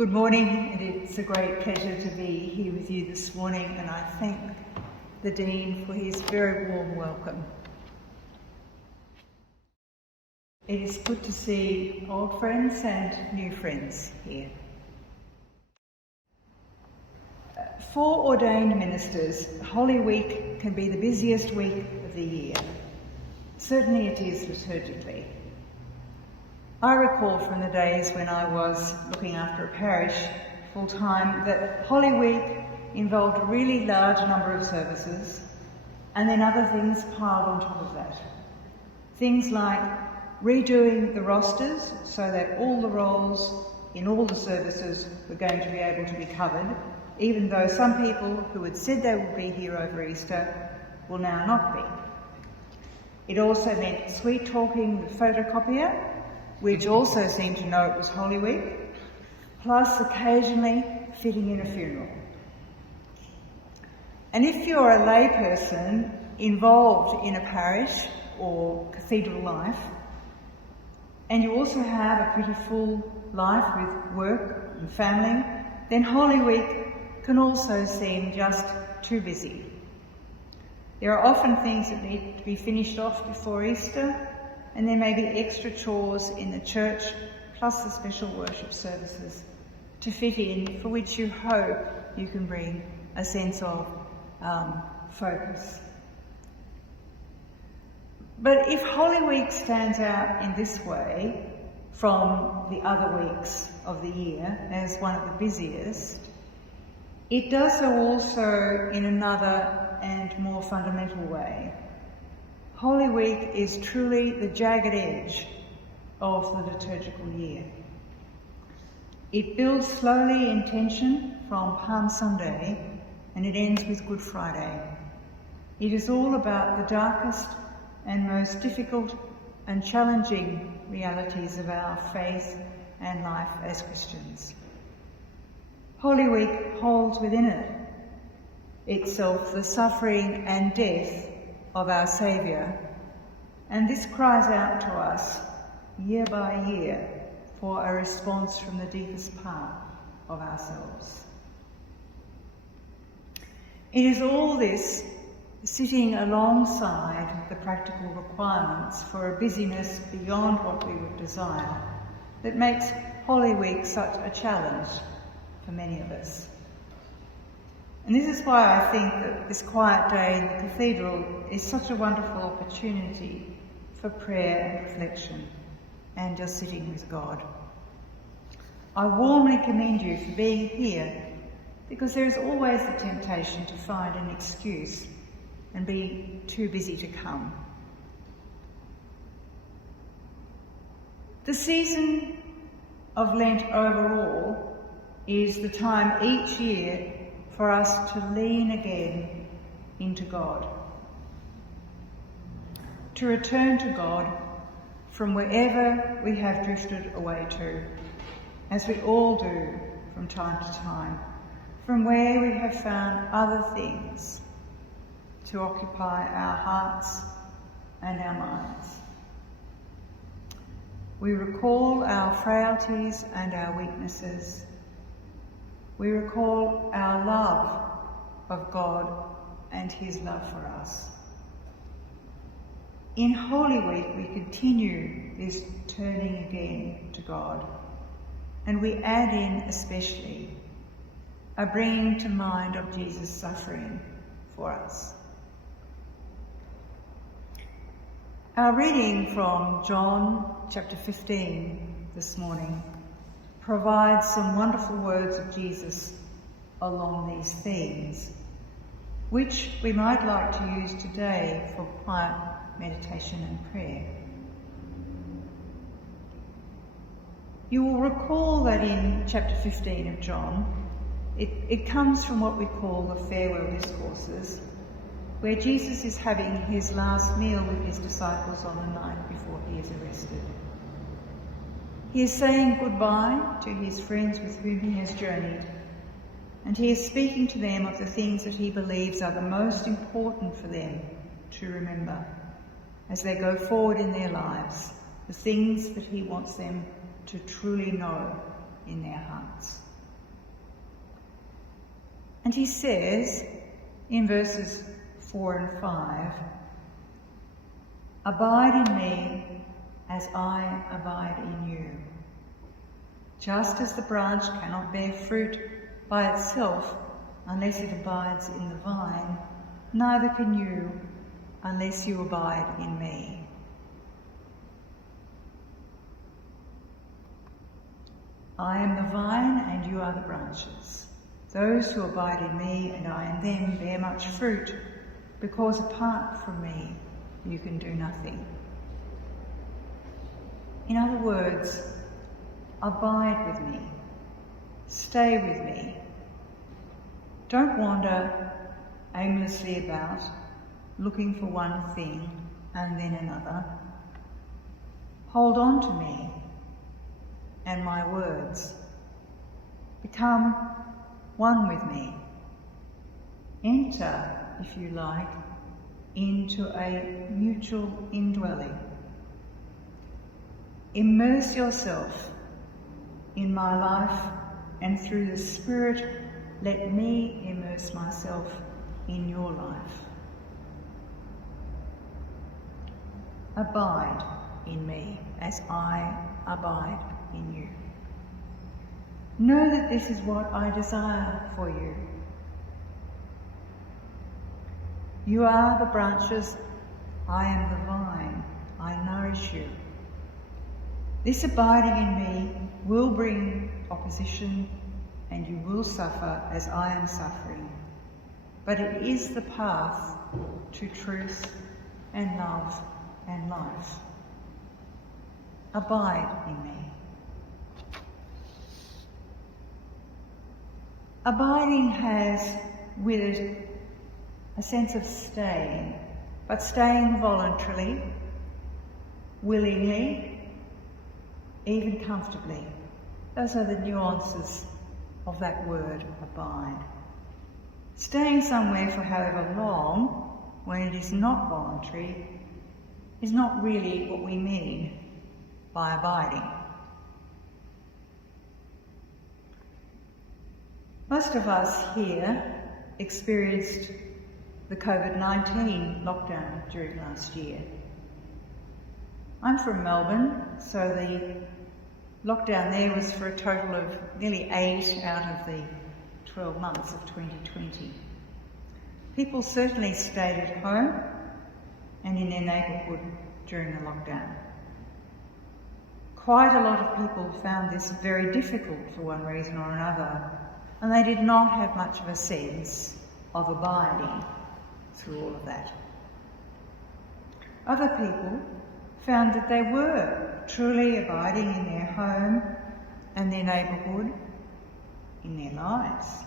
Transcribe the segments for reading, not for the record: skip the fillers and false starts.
Good morning, and it's a great pleasure to be here with you this morning, and I thank the Dean for his very warm welcome. It is good to see old friends and new friends here. For ordained ministers, Holy Week can be the busiest week of the year. Certainly it is liturgically. I recall from the days when I was looking after a parish full-time that Holy Week involved a really large number of services and then other things piled on top of that. Things like redoing the rosters so that all the roles in all the services were going to be able to be covered, even though some people who had said they would be here over Easter will now not be. It also meant sweet-talking the photocopier, which also seemed to know it was Holy Week, plus occasionally fitting in a funeral. And if you're a layperson involved in a parish or cathedral life, and you also have a pretty full life with work and family, then Holy Week can also seem just too busy. There are often things that need to be finished off before Easter, and there may be extra chores in the church, plus the special worship services to fit in, for which you hope you can bring a sense of focus. But if Holy Week stands out in this way from the other weeks of the year as one of the busiest, it does so also in another and more fundamental way. Holy Week is truly the jagged edge of the liturgical year. It builds slowly in tension from Palm Sunday and it ends with Good Friday. It is all about the darkest and most difficult and challenging realities of our faith and life as Christians. Holy Week holds within it itself the suffering and death of our Saviour, and this cries out to us year by year for a response from the deepest part of ourselves. It is all this sitting alongside the practical requirements for a busyness beyond what we would desire that makes Holy Week such a challenge for many of us. And this is why I think that this quiet day in the Cathedral is such a wonderful opportunity for prayer and reflection and just sitting with God. I warmly commend you for being here, because there is always the temptation to find an excuse and be too busy to come. The season of Lent overall is the time each year for us to lean again into God, to return to God from wherever we have drifted away to, as we all do from time to time, from where we have found other things to occupy our hearts and our minds. We recall our frailties and our weaknesses. We recall our love of God and his love for us. In Holy Week, we continue this turning again to God, and we add in especially a bringing to mind of Jesus' suffering for us. Our reading from John chapter 15 this morning provides some wonderful words of Jesus along these themes, which we might like to use today for quiet meditation and prayer. You will recall that in chapter 15 of John, it comes from what we call the farewell discourses, where Jesus is having his last meal with his disciples on the night before he is arrested. He is saying goodbye to his friends with whom he has journeyed, and he is speaking to them of the things that he believes are the most important for them to remember as they go forward in their lives, the things that he wants them to truly know in their hearts. And he says in verses 4 and 5, "Abide in me as I abide in you. Just as the branch cannot bear fruit by itself unless it abides in the vine, neither can you unless you abide in me." I am the vine and you are the branches. Those who abide in me and I in them bear much fruit, because apart from me you can do nothing. In other words, abide with me, stay with me. Don't wander aimlessly about, looking for one thing and then another. Hold on to me and my words. Become one with me. Enter, if you like, into a mutual indwelling. Immerse yourself in my life, and through the Spirit, let me immerse myself in your life. Abide in me as I abide in you. Know that this is what I desire for you. You are the branches, I am the vine, I nourish you. This abiding in me will bring opposition, and you will suffer as I am suffering. But it is the path to truth and love and life. Abide in me. Abiding has with it a sense of staying, but staying voluntarily, willingly, even comfortably. Those are the nuances of that word, abide. Staying somewhere for however long, when it is not voluntary, is not really what we mean by abiding. Most of us here experienced the COVID-19 lockdown during last year. I'm from Melbourne, so the lockdown there was for a total of nearly 8 out of the 12 months of 2020. People certainly stayed at home and in their neighbourhood during the lockdown. Quite a lot of people found this very difficult for one reason or another, and they did not have much of a sense of abiding through all of that. Other people found that they were truly abiding in their home and their neighbourhood, in their lives,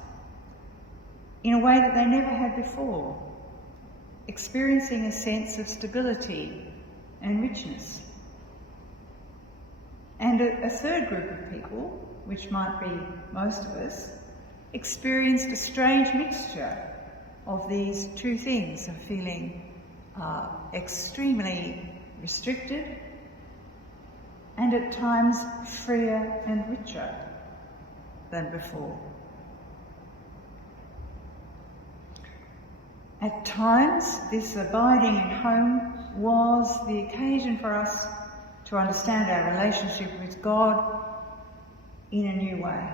in a way that they never had before, experiencing a sense of stability and richness. And a third group of people, which might be most of us, experienced a strange mixture of these two things, of feeling extremely restricted and at times freer and richer than before. At times, this abiding at home was the occasion for us to understand our relationship with God in a new way.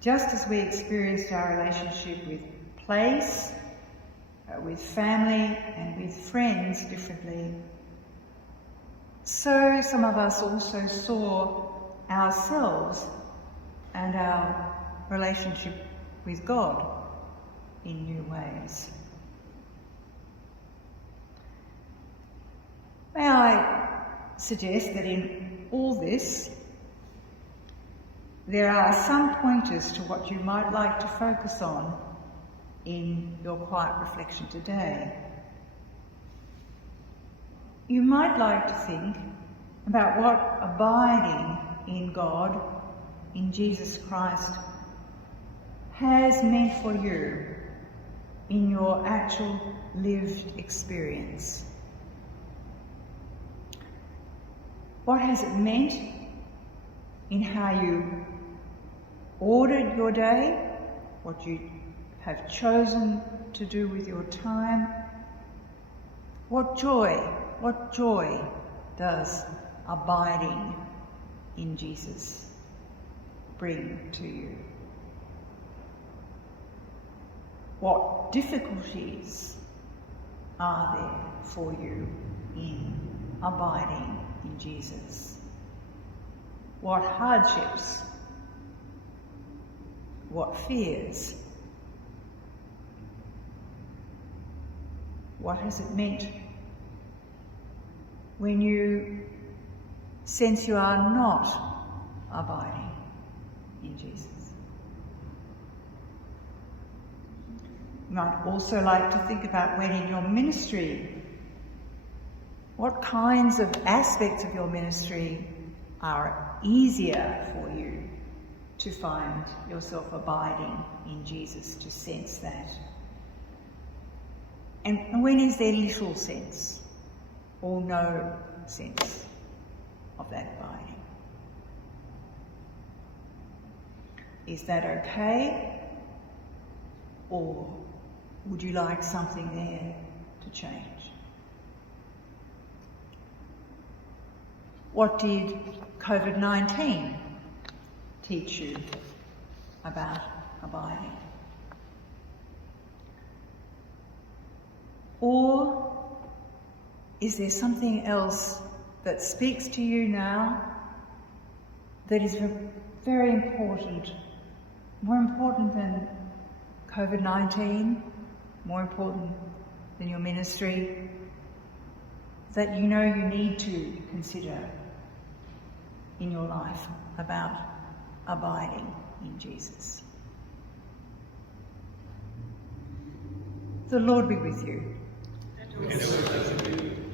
Just as we experienced our relationship with place, with family and with friends differently, so some of us also saw ourselves and our relationship with God in new ways. May I suggest that in all this, there are some pointers to what you might like to focus on in your quiet reflection today. You might like to think about what abiding in God, in Jesus Christ, has meant for you in your actual lived experience. What has it meant in how you ordered your day, what you have chosen to do with your time. What joy does abiding in Jesus bring to you? What difficulties are there for you in abiding in Jesus? What hardships? What fears? What has it meant when you sense you are not abiding in Jesus? You might also like to think about when in your ministry, what kinds of aspects of your ministry are easier for you to find yourself abiding in Jesus, to sense that. And when is there little sense or no sense of that abiding? Is that okay? Or would you like something there to change? What did COVID-19 teach you about abiding? Or is there something else that speaks to you now that is very important, more important than COVID-19, more important than your ministry, that you know you need to consider in your life about abiding in Jesus? The Lord be with you. And also with you.